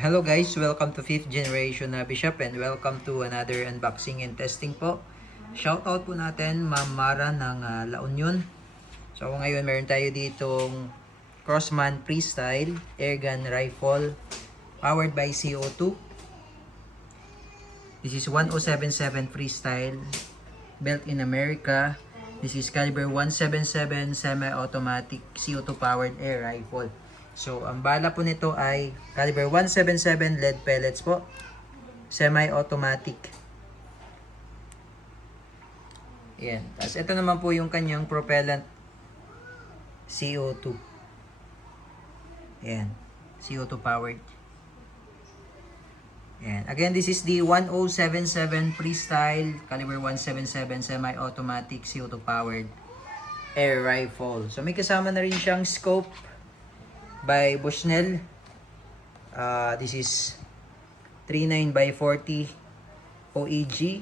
Hello guys, welcome to 5th generation na Bishop and welcome to another unboxing and testing po. Shoutout po natin Ma'am Mara ng La Union. So ngayon meron tayo ditong Crossman Freestyle Airgun Rifle powered by CO2. This is 1077 Freestyle built in America. This is caliber 177 semi-automatic CO2 powered air rifle. So, ang bala po nito ay caliber 177 lead pellets po. Semi-automatic. Yan. Tapos, ito naman po yung kanyang propellant CO2. Yan. CO2 powered. Yan. Again, this is the 1077 Freestyle caliber 177 semi-automatic CO2 powered air rifle. So, may kasama na rin siyang scope by Bushnell. This is 39x40 OEG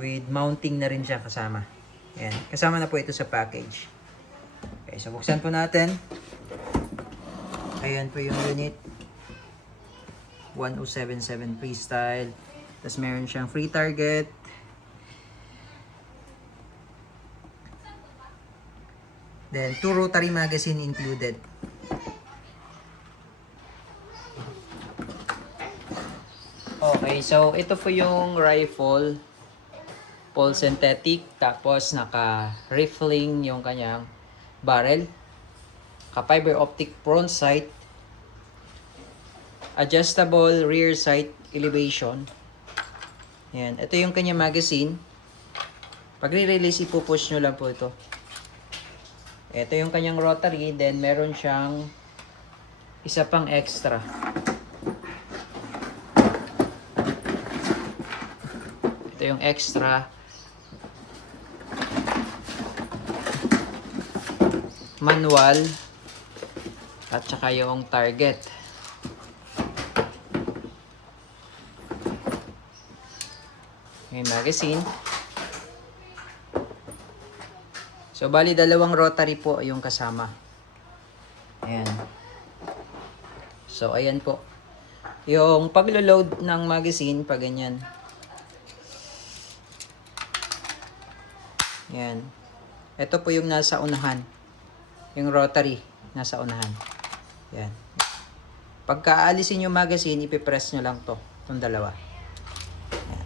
with mounting na rin siya kasama. Ayan. Kasama na po ito sa package. Okay, so buksan po natin. Ayan po yung unit. 1077 Freestyle. Tapos meron siyang free target. Then 2 rotary magazine included. Okay, so ito po yung rifle, full synthetic, tapos naka-rifling yung kanyang barrel, ka-fiber optic front sight, adjustable rear sight elevation. Yan, ito yung kanyang magazine. Pag re-release, ipupush nyo lang po ito. Ito yung kanyang rotary, then meron siyang isa pang extra. Ito yung extra manual at saka yung target. Yung magazine. So bali dalawang rotary po yung kasama. Ayan. So ayan po. Yung paglo-load ng magazine pag ganyan. Yan. Ito po yung nasa unahan. Yung rotary nasa unahan. Yan. Pagka aalisin yung magazine, ipipress nyo lang to. Itong dalawa. Yan.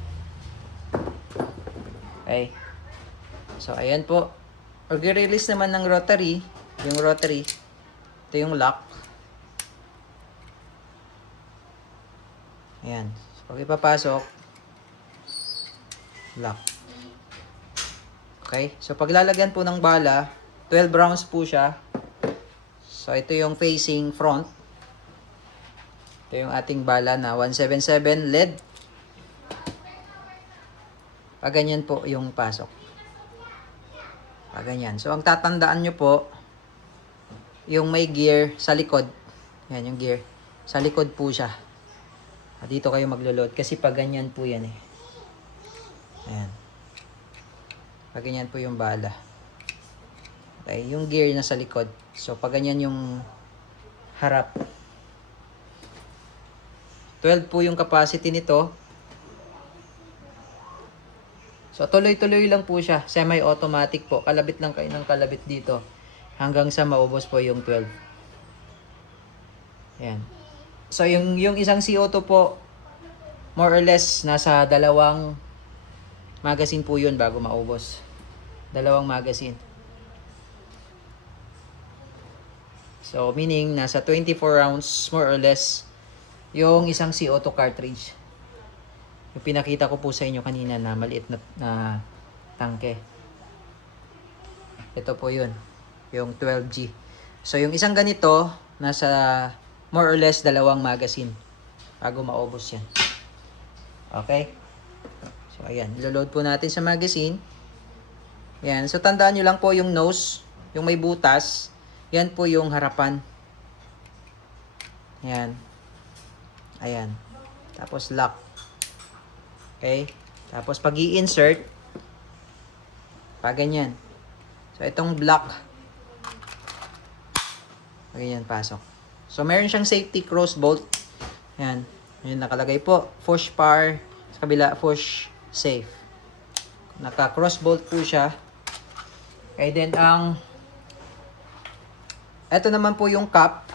Okay. So, ayan po. Pag i-release naman ng rotary, yung rotary, ito yung lock. Ayan. So, pag ipapasok, lock. Okay, so paglalagyan po ng bala, 12 rounds po siya. So ito yung facing front. Ito yung ating bala na 177 lead. Pag ganyan po yung pasok. Pag ganyan. So ang tatandaan nyo po, yung may gear sa likod. Yan yung gear. Sa likod po siya. Dito kayo maglo-load kasi pag ganyan po yan eh. Ayan. Pag ganyan po yung bala. Okay, yung gear na sa likod. So, pag ganyan yung harap. 12 po yung capacity nito. So, tuloy-tuloy lang po siya. Semi-automatic po. Kalabit lang kayo ng kalabit dito. Hanggang sa maubos po yung 12. Ayan. So, yung isang CO2 po, more or less, nasa dalawang magazine po yun bago maubos. Dalawang magazine. So, meaning, nasa 24 rounds, more or less, yung isang CO2 cartridge. Yung pinakita ko po sa inyo kanina na maliit na tangke. Ito po yun. Yung 12G. So, yung isang ganito, nasa more or less dalawang magazine bago maubos yan. Okay? So, ayan. Ilo-load po natin sa magazine. Ayan. So, tandaan nyo lang po yung nose, yung may butas. Yan po yung harapan. Ayan. Ayan. Tapos, lock. Okay? Tapos, pag i-insert, pag ganyan. So, itong block. Pag ganyan, pasok. So, meron siyang safety cross bolt Yan. Yun nakalagay po. Push par. Sa kabila, push safe. Naka cross bolt po siya. Okay, then ito naman po yung cap.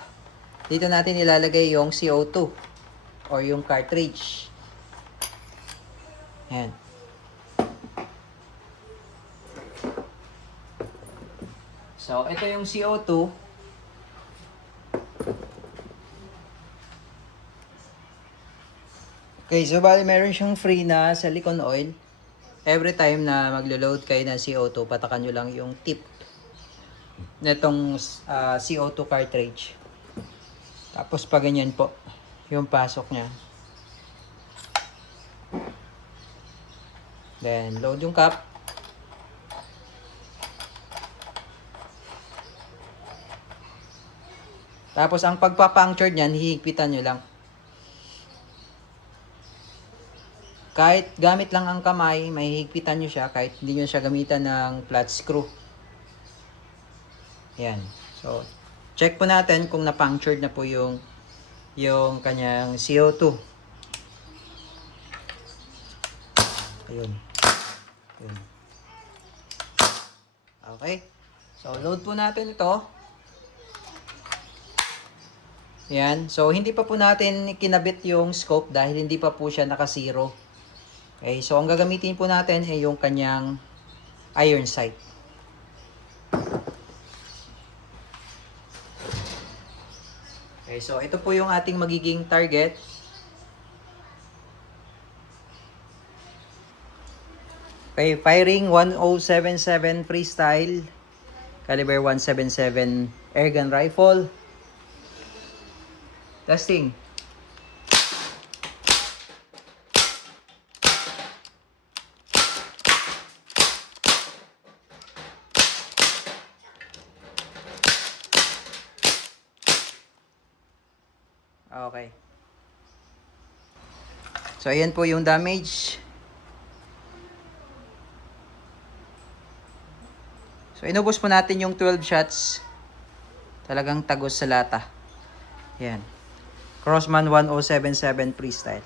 Dito natin ilalagay yung CO2 or yung cartridge. Yan. So, ito yung CO2. Okay, so bali meron siyang free na silicone oil. Every time na maglo-load kayo ng CO2, patakan nyo lang yung tip nitong CO2 cartridge. Tapos pa ganyan po yung pasok niya. Then, load yung cap. Tapos, ang pagpapuncture niyan, hihigpitan nyo lang. Kahit gamit lang ang kamay, may hihigpitan nyo siya kahit hindi nyo siya gamitan ng flat screw. Yan. So, check po natin kung na-punctured na po yung kanyang CO2. Ayun. Ayun. Okay. So, load po natin ito. Yan. So, hindi pa po natin kinabit yung scope dahil hindi pa po siya naka-zero. Okay. So, ang gagamitin po natin ay yung kanyang iron sight. Okay. So, ito po yung ating magiging target. Okay. Firing 1077 freestyle. Caliber 177 airgun rifle. Testing. Okay. So, ayan po yung damage. So, inubos po natin yung 12 shots. Talagang tagos sa lata. Ayan. Crossman 1077 freestyle.